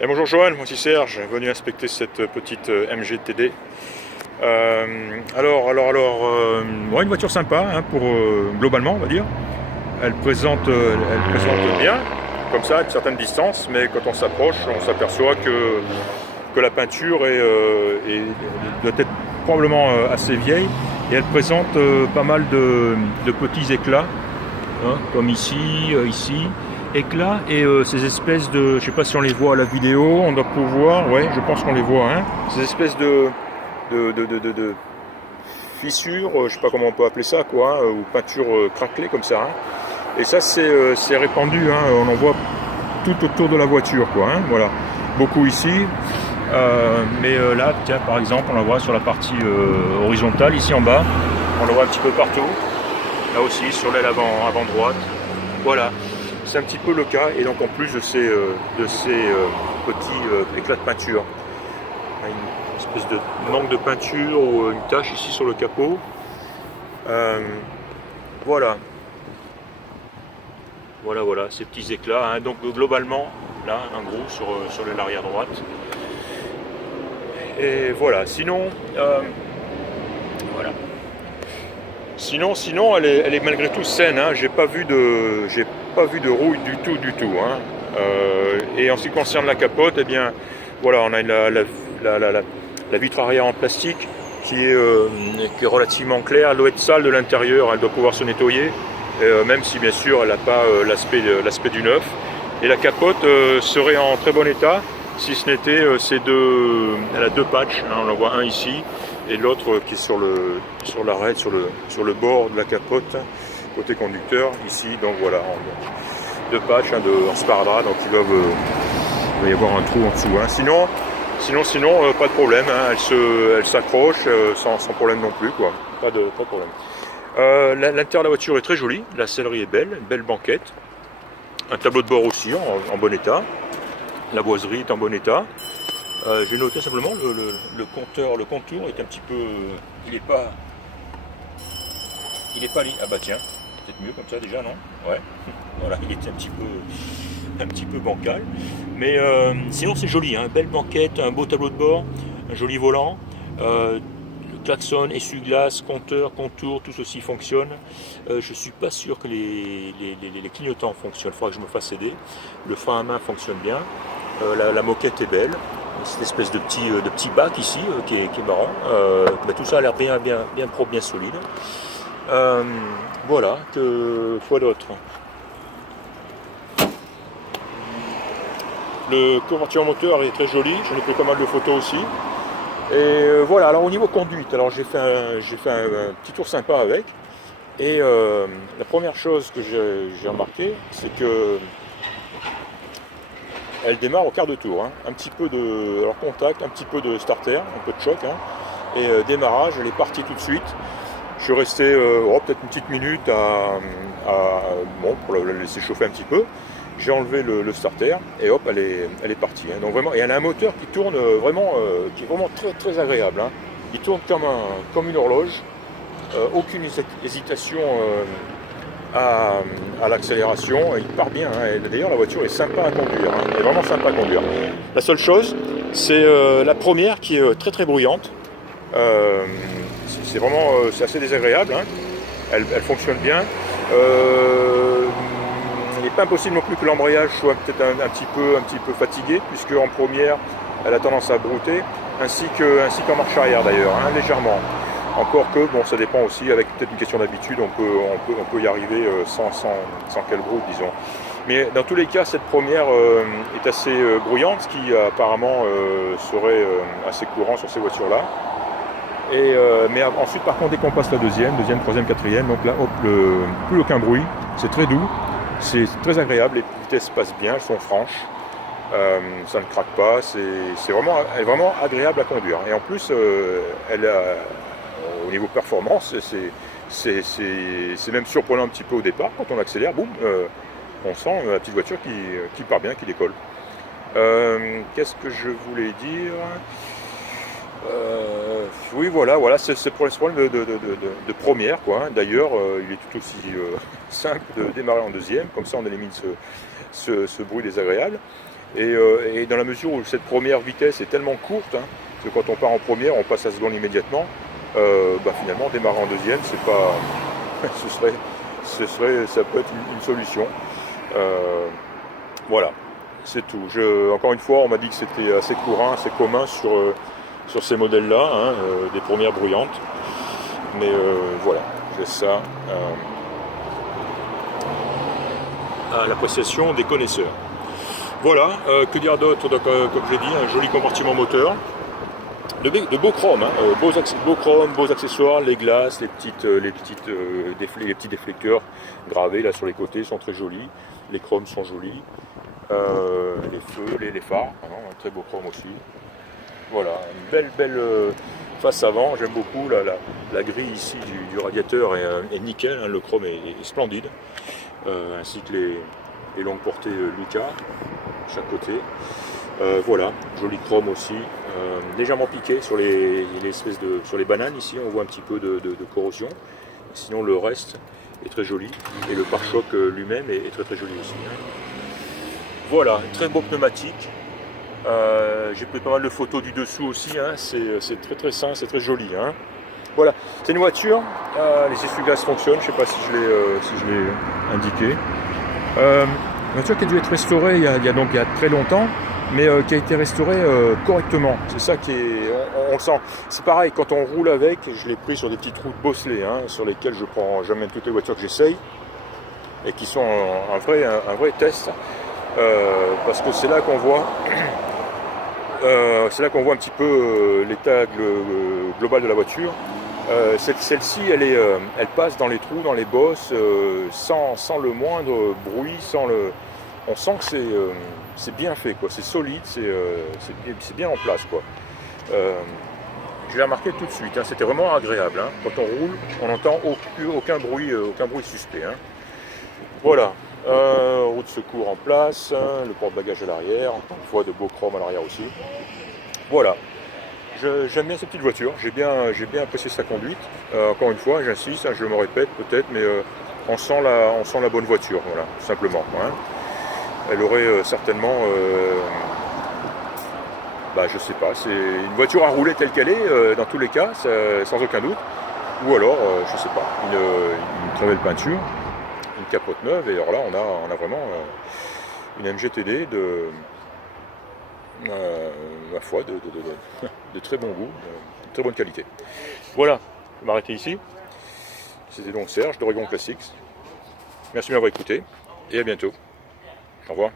Et bonjour Johan, moi c'est Serge, venu inspecter cette petite MGTD. Ouais, une voiture sympa hein, pour globalement on va dire. Elle présente bien, comme ça, à une certaine distance, mais quand on s'approche, on s'aperçoit que la peinture doit être probablement assez vieille et elle présente pas mal de petits éclats, hein, comme ici, éclats et ces espèces de, je sais pas si on les voit à la vidéo, on doit pouvoir, ouais, je pense qu'on les voit, hein, ces espèces de fissures, je sais pas comment on peut appeler ça, quoi, hein, ou peinture craquelée comme ça, hein. Et ça c'est répandu, hein, on en voit tout autour de la voiture, quoi, hein, voilà, beaucoup ici. Mais là, tiens, par exemple, on la voit sur la partie horizontale, ici en bas. On la voit un petit peu partout. Là aussi, sur l'aile avant droite. Voilà, c'est un petit peu le cas. Et donc, en plus de ces petits éclats de peinture, une espèce de manque de peinture ou une tache ici sur le capot. Voilà. Voilà, ces petits éclats, hein. Donc, globalement, là, un gros sur l'aile arrière droite. Et voilà, sinon, voilà. Sinon, elle est malgré tout saine, hein. J'ai pas vu de rouille du tout, hein. Et en ce qui concerne la capote, eh bien, voilà, on a la vitre arrière en plastique qui est relativement claire. Elle doit être sale de l'intérieur, elle doit pouvoir se nettoyer, même si bien sûr elle n'a pas l'aspect du neuf. Et la capote serait en très bon état. Si ce n'était elle a deux patchs, hein, on en voit un ici et l'autre qui est sur l'arête, sur le bord de la capote, côté conducteur, ici, donc voilà, deux patchs, hein, en sparadrap, donc il va y avoir un trou en dessous, hein. Sinon, pas de problème, hein, elle s'accroche sans problème non plus, quoi, pas de problème. L'intérieur de la voiture est très joli, la sellerie est belle, une belle banquette, un tableau de bord aussi en bon état. La boiserie est en bon état. J'ai noté simplement le contour est un petit peu, il est pas ah bah tiens, peut-être mieux comme ça déjà, non? Ouais. Voilà, il était un petit peu bancal, mais sinon c'est joli, hein. Belle banquette, un beau tableau de bord, un joli volant, le klaxon, essuie-glace, compteur, contour, tout ceci fonctionne. Je suis pas sûr que les clignotants fonctionnent. Il faudra que je me fasse aider. Le frein à main fonctionne bien. La moquette est belle, cette espèce de petit bac ici qui est marrant. Tout ça a l'air bien propre, bien solide. Voilà, quoi d'autre? Le couverture moteur est très joli, j'en ai pris pas mal de photos aussi. Et voilà, alors au niveau conduite, alors j'ai fait un petit tour sympa avec. Et la première chose que j'ai remarqué, c'est que elle démarre au quart de tour, hein. Un petit peu de contact, un petit peu de starter, un peu de choc, hein. Et démarrage, elle est partie tout de suite. Je suis resté peut-être une petite minute pour la laisser chauffer un petit peu. J'ai enlevé le starter et hop, elle est partie, hein. Donc vraiment, et elle a un moteur qui tourne qui est vraiment très très agréable, hein. Il tourne comme une horloge, aucune hésitation à l'accélération, il part bien, hein. D'ailleurs la voiture est sympa à conduire, hein. Elle est vraiment sympa à conduire. La seule chose, c'est la première qui est très très bruyante. C'est assez désagréable, hein. Elle fonctionne bien. Il n'est pas impossible non plus que l'embrayage soit peut-être un petit peu fatigué, puisque en première elle a tendance à brouter, ainsi qu'en marche arrière d'ailleurs, hein, légèrement. Encore que, bon, ça dépend aussi, avec peut-être une question d'habitude, on peut y arriver sans qu'elle broute, disons. Mais dans tous les cas, cette première est assez bruyante, ce qui apparemment serait assez courant sur ces voitures-là. Mais ensuite, par contre, dès qu'on passe la deuxième, troisième, quatrième, donc là, hop, plus aucun bruit, c'est très doux, c'est très agréable, les vitesses passent bien, elles sont franches, ça ne craque pas, elle est vraiment agréable à conduire. Et en plus, au niveau performance, c'est même surprenant un petit peu au départ, quand on accélère, boum, on sent la petite voiture qui part bien, qui décolle. Qu'est-ce que je voulais dire? Oui, voilà, c'est pour les problèmes de première, quoi, hein. D'ailleurs, il est tout aussi simple de démarrer en deuxième, comme ça on élimine ce bruit désagréable. Et dans la mesure où cette première vitesse est tellement courte, hein, que quand on part en première, on passe à seconde immédiatement, finalement démarrer en deuxième, c'est pas, ça peut être une solution. Voilà, c'est tout. Encore une fois, on m'a dit que c'était assez courant, assez commun sur ces modèles-là, hein, des premières bruyantes. Mais voilà, je laisse ça à l'appréciation des connaisseurs. Voilà, que dire d'autre? Donc, comme j'ai dit, un joli compartiment moteur. De beaux chromes, hein, beaux chromes, beaux accessoires, les glaces, les petits déflecteurs gravés là sur les côtés sont très jolis. Les chromes sont jolis. Les feux, les phares, hein, un très beau chrome aussi. Voilà, une belle face avant, j'aime beaucoup la grille ici du radiateur est nickel, hein, le chrome est splendide, ainsi que les longues portées Lucas, chaque côté. Voilà, joli chrome aussi, légèrement piqué sur sur les bananes ici, on voit un petit peu de corrosion. Sinon le reste est très joli, et le pare-choc lui-même est très joli aussi. Hein. Voilà, très beau pneumatique. J'ai pris pas mal de photos du dessous aussi, hein. C'est très sain, c'est très joli. Hein. Voilà, c'est une voiture, les essuie-glaces fonctionnent, je ne sais pas si je l'ai indiqué. Une voiture qui a dû être restaurée il y a très longtemps, mais qui a été restaurée correctement. C'est ça qui est, on le sent. C'est pareil, quand on roule avec, je l'ai pris sur des petites routes bosselées, hein, sur lesquelles je prends jamais toutes les voitures que j'essaye, et qui sont un vrai test. Parce que c'est là qu'on voit un petit peu l'état global de la voiture. Celle-ci, elle passe dans les trous, dans les bosses, sans le moindre bruit, on sent que c'est bien fait, quoi. C'est solide, c'est bien en place, quoi. Je l'ai remarqué tout de suite, hein. C'était vraiment agréable. Hein. Quand on roule, on n'entend aucun bruit suspect. Hein. Voilà. Roue de secours en place, hein, le porte-bagages à l'arrière, encore une fois de beaux chromes à l'arrière aussi. Voilà, j'aime bien cette petite voiture, j'ai bien apprécié sa conduite. Encore une fois, j'insiste, hein, je me répète peut-être, mais on sent la bonne voiture, voilà, tout simplement. Hein. Elle aurait certainement, je sais pas, c'est une voiture à rouler telle qu'elle est, dans tous les cas, sans aucun doute. Ou alors, je sais pas, une très belle peinture. Une capote neuve, et alors là on a vraiment une MGTD ma foi, de très bon goût, de très bonne qualité. Voilà, je vais m'arrêter ici. C'était donc Serge d'Oregon Classics. Merci de m'avoir écouté et à bientôt. Au revoir.